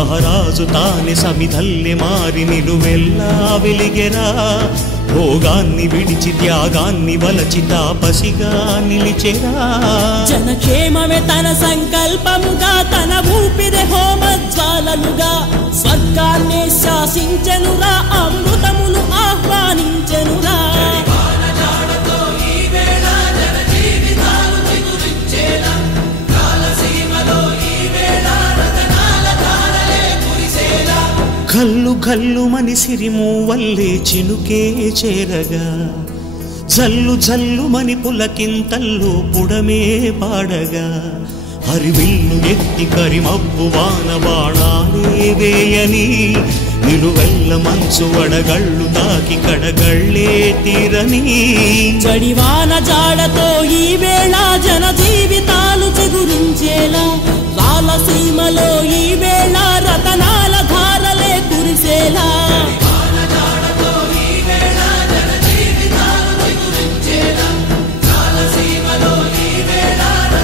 మహారాజు తానే సమిధల్లె మారి నిలువెల్లా వెలిగెరా భోగాన్ని విడిచి త్యాగాన్ని వలచి తాపసిగా నిలిచెరా జనక్షేమమే తన సంకల్పముగా తన ఊపిరి హోమజ్వాలలుగా స్వర్గాన్ని శాసించెనురా అమృతమును ఆహ్వానించెనురా కల్లు కల్లు మని సిరిమూవల్లే చినుకే చేరగా జల్లు జల్లు మని పులకింతల్లో పుడమే పాడగా హరివిల్లు ఎత్తి కరిమబ్బు వాన బాణాలే వేయని నిలువెల్ల మంచు వడగళ్ళు తాకి కడగళ్ళే తీరని జడివాన జాడతో ఈ వేళ జన జీవితాలు చిగురించేలా రాలసీమలో ఈ